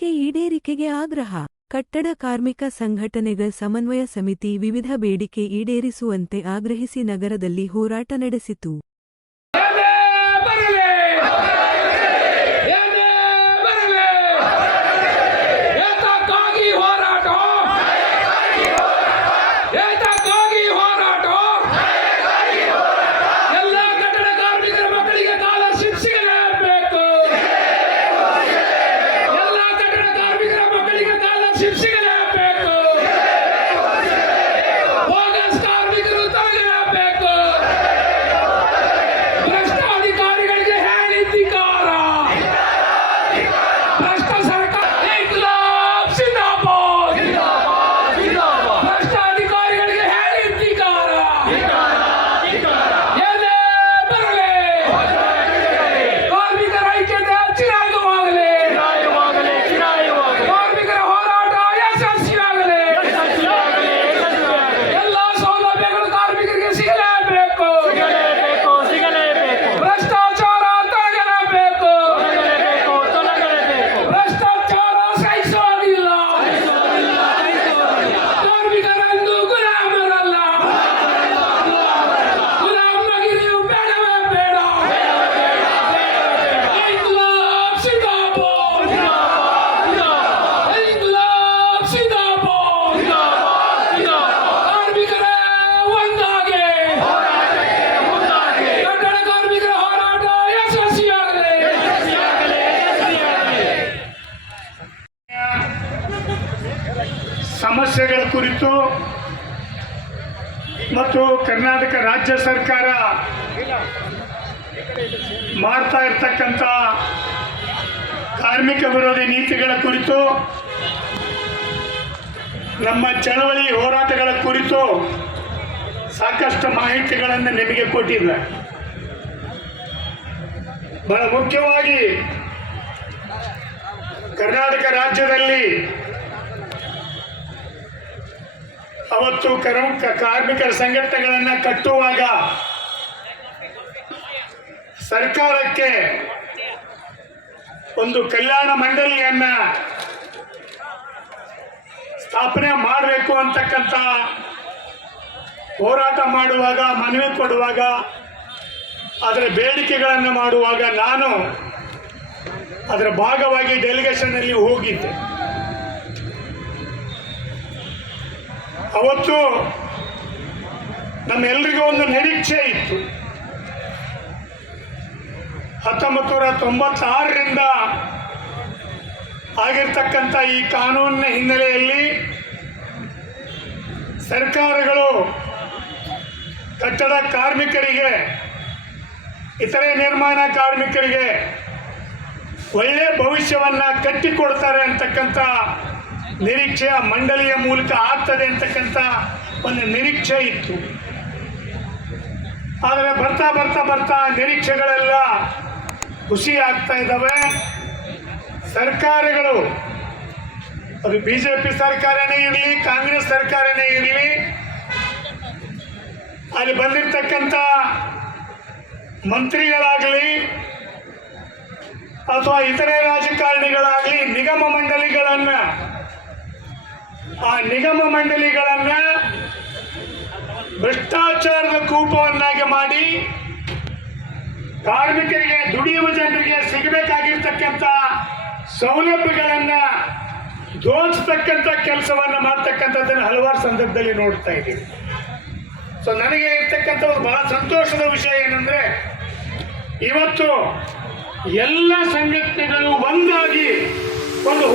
ಬೇಡಿಕೆ ಈಡೇರಿಕೆಗೆ ಆಗ್ರಹ. ಕಟ್ಟಡ ಕಾರ್ಮಿಕ ಸಂಘಟನೆಗಳ ಸಮನ್ವಯ ಸಮಿತಿ ವಿವಿಧ ಬೇಡಿಕೆ ಈಡೇರಿಸುವಂತೆ ಆಗ್ರಹಿಸಿ ನಗರದಲ್ಲಿ ಹೋರಾಟ ನಡೆಸಿತು. ಸಮಸ್ಯೆಗಳ ಕುರಿತು ಮತ್ತು ಕರ್ನಾಟಕ ರಾಜ್ಯ ಸರ್ಕಾರ ಮಾಡ್ತಾ ಇರತಕ್ಕಂಥ ಕಾರ್ಮಿಕ ವಿರೋಧಿ ನೀತಿಗಳ ಕುರಿತು, ನಮ್ಮ ಚಳವಳಿ ಹೋರಾಟಗಳ ಕುರಿತು ಸಾಕಷ್ಟು ಮಾಹಿತಿಗಳನ್ನು ನಿಮಗೆ ಕೊಟ್ಟಿದ್ದೆ. ಬಹಳ ಮುಖ್ಯವಾಗಿ ಕರ್ನಾಟಕ ರಾಜ್ಯದಲ್ಲಿ ಅವತ್ತು ಕಾರ್ಮಿಕರ ಸಂಘಟನೆಗಳನ್ನು ಕಟ್ಟುವಾಗ ಸರ್ಕಾರಕ್ಕೆ ಒಂದು ಕಲ್ಯಾಣ ಮಂಡಳಿಯನ್ನ ಸ್ಥಾಪನೆ ಮಾಡಬೇಕು ಅಂತಕ್ಕಂಥ ಹೋರಾಟ ಮಾಡುವಾಗ, ಮನವಿ ಕೊಡುವಾಗ, ಅದರ ಬೇಡಿಕೆಗಳನ್ನು ಮಾಡುವಾಗ ನಾನು ಅದರ ಭಾಗವಾಗಿ ಡೆಲಿಗೇಷನ್ನಲ್ಲಿ ಹೋಗಿದ್ದೆ. ಅವತ್ತು ನಮ್ಮೆಲ್ಲರಿಗೂ ಒಂದು ನಿರೀಕ್ಷೆ ಇತ್ತು. 1996ರಿಂದ ಆಗಿರ್ತಕ್ಕಂಥ ಈ ಕಾನೂನಿನ ಹಿನ್ನೆಲೆಯಲ್ಲಿ ಸರ್ಕಾರಗಳು ಕಟ್ಟಡ ಕಾರ್ಮಿಕರಿಗೆ, ಇತರೆ ನಿರ್ಮಾಣ ಕಾರ್ಮಿಕರಿಗೆ ಒಳ್ಳೆಯ ಭವಿಷ್ಯವನ್ನು ಕಟ್ಟಿಕೊಡ್ತಾರೆ ಅಂತಕ್ಕಂಥ ನಿರೀಕ್ಷೆಯ ಮಂಡಳಿಯ ಮೂಲಕ ಆಗ್ತದೆ ಅಂತಕ್ಕಂಥ ಒಂದು ನಿರೀಕ್ಷೆ ಇತ್ತು. ಆದರೆ ಬರ್ತಾ ಬರ್ತಾ ಬರ್ತಾ ನಿರೀಕ್ಷೆಗಳೆಲ್ಲ ಖುಷಿ ಆಗ್ತಾ ಇದ್ದಾವೆ. ಸರ್ಕಾರಗಳು, ಅದು ಬಿಜೆಪಿ ಸರ್ಕಾರನೇ ಇರಲಿ, ಕಾಂಗ್ರೆಸ್ ಸರ್ಕಾರನೇ ಇರಲಿ, ಅಲ್ಲಿ ಬಂದಿರತಕ್ಕಂಥ ಮಂತ್ರಿಗಳಾಗಲಿ ಅಥವಾ ಇತರೆ ರಾಜಕಾರಣಿಗಳಾಗಲಿ ನಿಗಮ ಮಂಡಳಿಗಳನ್ನ ಭ್ರಷ್ಟಾಚಾರದ ಕೂಪವನ್ನಾಗಿ ಮಾಡಿ ಕಾರ್ಮಿಕರಿಗೆ, ದುಡಿಯುವ ಜನರಿಗೆ ಸಿಗಬೇಕಾಗಿರ್ತಕ್ಕಂಥ ಸೌಲಭ್ಯಗಳನ್ನ ದೋಚತಕ್ಕಂಥ ಕೆಲಸವನ್ನು ಮಾಡ್ತಕ್ಕಂಥದ್ದನ್ನು ಹಲವಾರು ಸಂದರ್ಭದಲ್ಲಿ ನೋಡ್ತಾ ಇದ್ದೀವಿ. ಸೊ ನನಗೆ ಇರ್ತಕ್ಕಂಥ ಒಂದು ಬಹಳ ಸಂತೋಷದ ವಿಷಯ ಏನಂದ್ರೆ, ಇವತ್ತು ಎಲ್ಲ ಸಂಘಟನೆಗಳು ಒಂದಾಗಿ ಒಂದು